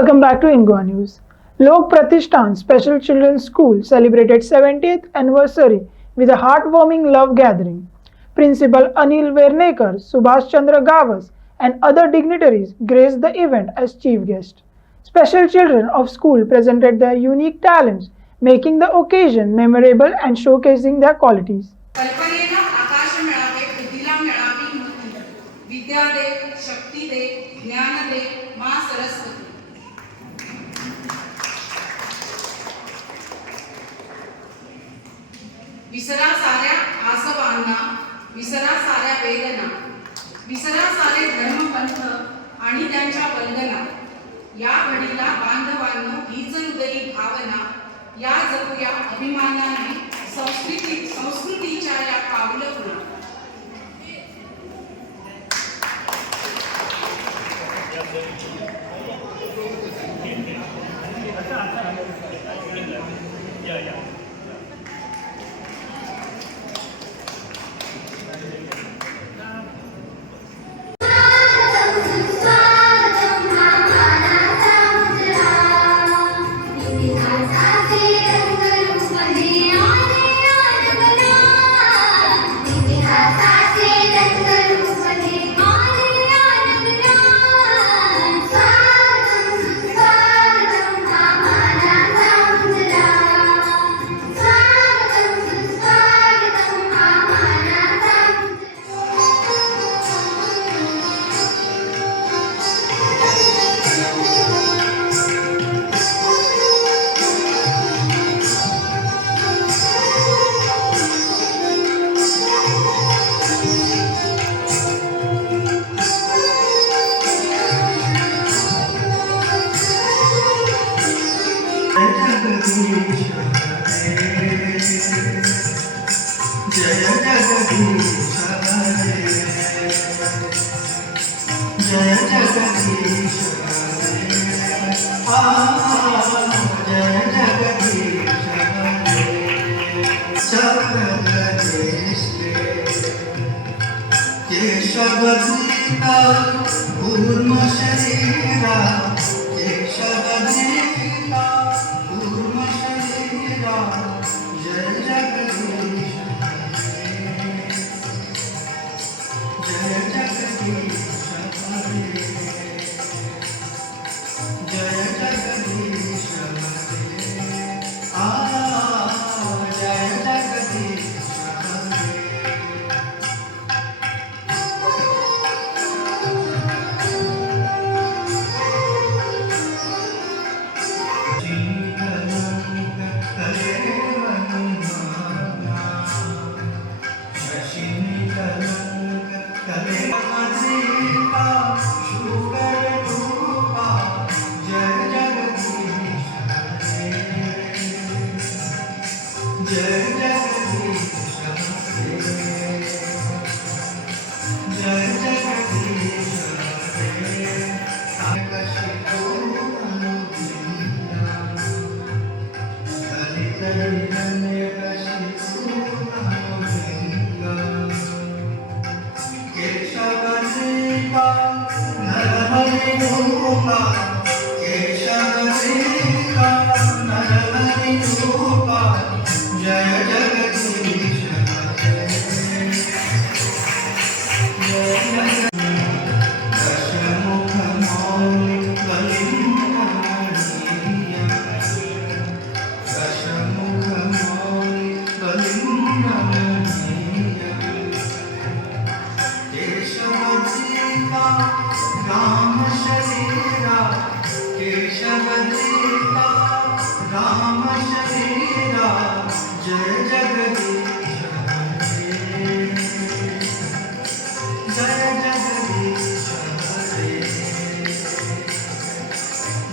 welcome back to Ingwa News. Lok Pratishthan Special Children's School celebrated 70th anniversary with a heartwarming love gathering. Principal Anil Vernekar, Subhash Chandra Gavas, and other dignitaries graced the event as chief guests. Special children of school presented their unique talents, making the occasion memorable and showcasing their qualities. कल्पनेला आकाश मिळावे, बुद्धीला मिळावी मुक्ती. विद्या दे, शक्ती दे, ज्ञान दे, मा सरस्वती. विसरा साऱ्या आसवांना, विसरा साऱ्या वेदना, विसरा सारे धर्मपंथ आणि त्यांच्या वंदना. या घडीला बांधवांनो हीच हृदयी भावना, या जगूया अभिमानाने संस्कृतीच्या या पावलखुणा. जय जगदीश हरे, जय जगदीश हरे, जय जगदीश हरे. जगदीश केशव सीता कूर्म शरीरा, केशव सीता कूर्म शरीरा. जय जगदीश जय जगदीश हरे, जय जगदीश हरे,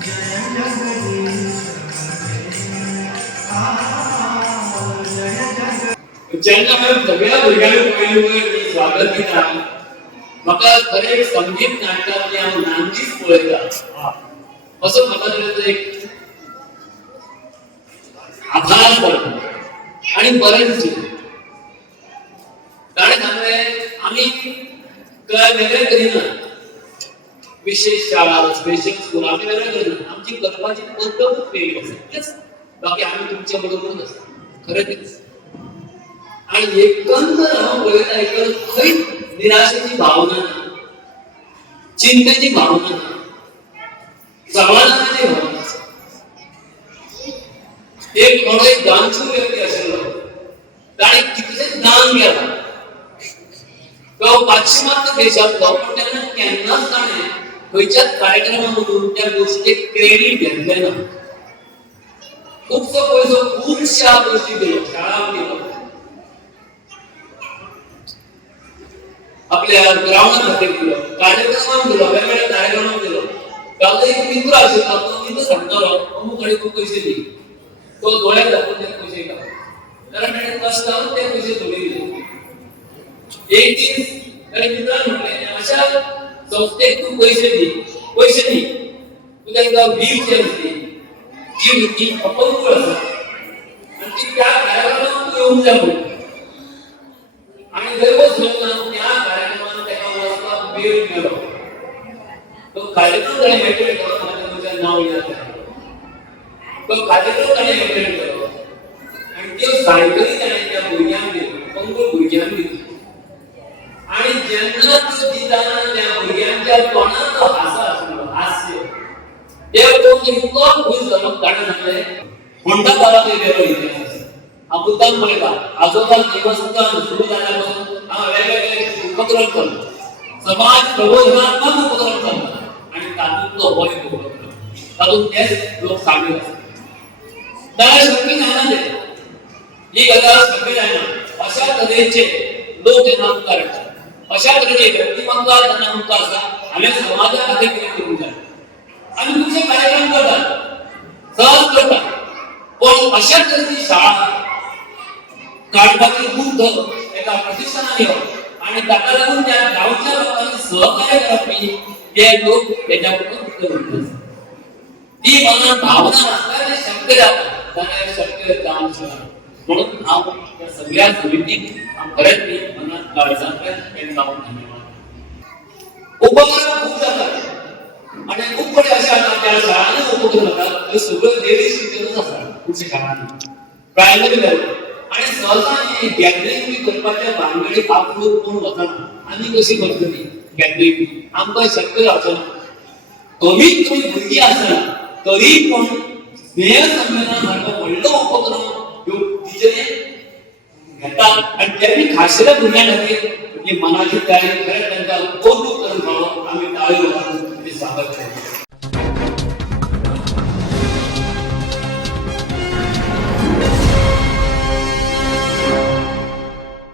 जय जगदीश हरे. ज्यांना सगळ्या भुरग्यांनी स्वागत केला. म्हाका खरें संगीत नाटकांतले हांव नामचीच पळयता असो म्हाका ताचो एक आभास पडटा आनी बरें दिसलें. ताणें सांगलें आमी काय वेगळें करिना, विशेष शाळा स्पेशल स्कूल आम्ही वेगळं करतो आमची करपाची पद्धत वेगळी असते बाकी आम्ही तुमच्या बरोबरच असतो खरं तेच आणि एकंदर हांव पळयता एकंदर खंयच निराशेची भावना ना चिंतेची भावना ना समाधानाची भावना आसा. एक थोडो एक दानशूर व्यक्ती आशिल्लो ताणें कितलेंच दान केलां तो पाश्चिमात्य देशांतलो पण तेन्ना केन्नाच ताणें खंयच्याच कार्यक्रमामधून त्या गोष्टीक क्रेडीट घेतलें ना खुबसो पयसो खुबश्या गोष्टी दिलो शाळांक दिलो आपल्या ग्राउंड खातीर दिलो कार्यक्रमांक दिलो वेगवेगळ्या कार्यक्रमांक दिलो ताजो एक मित्र आशिल्लो तो मित्र सांगतालो अमूक कडेन तूं पयशे दी तो दोळ्याक दाखोवन ते पयशे घाल कारण ताणें कश्टान ते पयशे जोडिल्ले एक दीस ताणें मित्रान म्हटलें अशा संस्थेक तूं पयशे दी तूं तांकां व्हीलचेअर्स दी जी भुरगीं अपंग आसा आनी ती त्या कार्यक्रमाक तूं येवंक जाय म्हणून आणि दररोज लोकांना त्या कार्यक्रमात त्याला वचपाक वेळ मेळ्ळो तो कार्यक्रम ताणें अटेंड केलो म्हाका तुजें नांव याद ना तो कार्यक्रम ताणें अटेंड केलो आनी त्यो सायकली ताणें त्या भुरग्यांक दिल्यो अपंग भुरग्यांक दिल्यो आणि जेन्ना त्यो दिताना त्या भुरग्यांच्या तोंडार तो हास्य ते पळोवन इतलो खूश जालो ताणें सांगलें होंडा गांवांत गेलो इतिहास हांव मुद्दाम पळयता आजोबा देवस्थान सुरू जाल्या पासून हांव वेगवेगळे उपक्रम करता समाज प्रबोधनात्मक उपक्रम करता आनी तातूंतलो हो एक उपक्रम तातूंत तेच लोक सामील आसतात जाल्यार शक्य जायना तें ही गजाल शक्य जायना अशा तरेचे लोक जेन्ना मुखार येतात अशा तरेचे व्यक्तिमत्व जेन्ना मुखार आसा हांवें समाजा खातीर कितें करूंक जाय आमी तुमचे कार्यक्रम करतात सहज करतात पण अशा तरेची शाळा काडपाची बुद्ध एका प्रतिष्ठानान येवप आणि ताका लागून त्या गांवच्या लोकांनी सहकार्य करपी ते लोक तेच्या बरोबर ती मनात भावना आसल्यार ते शक्य जाता जाल्यार शक्य जावंक शकना म्हणून हांव त्या सगळ्या समितीक हांव खरेंच न्ही मनात काळजांतल्यान तांकां हांव धन्यवाद उपक्रम खूब जातात आणि खूब बरे अशे आसा त्या शाळांनी उपक्रम जातात ते सगळ्यो लेडीज टिचर्स आसात खुबशे शाळांनी प्रायमरी लेवल आणि सहसा ही गॅदरिंग बी करपाच्या भानगडीक आपलो कोण वचना आमी कशी करतली गॅदरिंग आमकां शक्य जावचें ना कमीत कमी भुरगीं आसना तरी पण स्नेह संमेलन सारको व्हडलो उपक्रम ह्यो टिचरी घेतात आनी ते बी खाशेल्या भुरग्यां खातीर म्हणजे मनाची तयारी खरेंच तांकां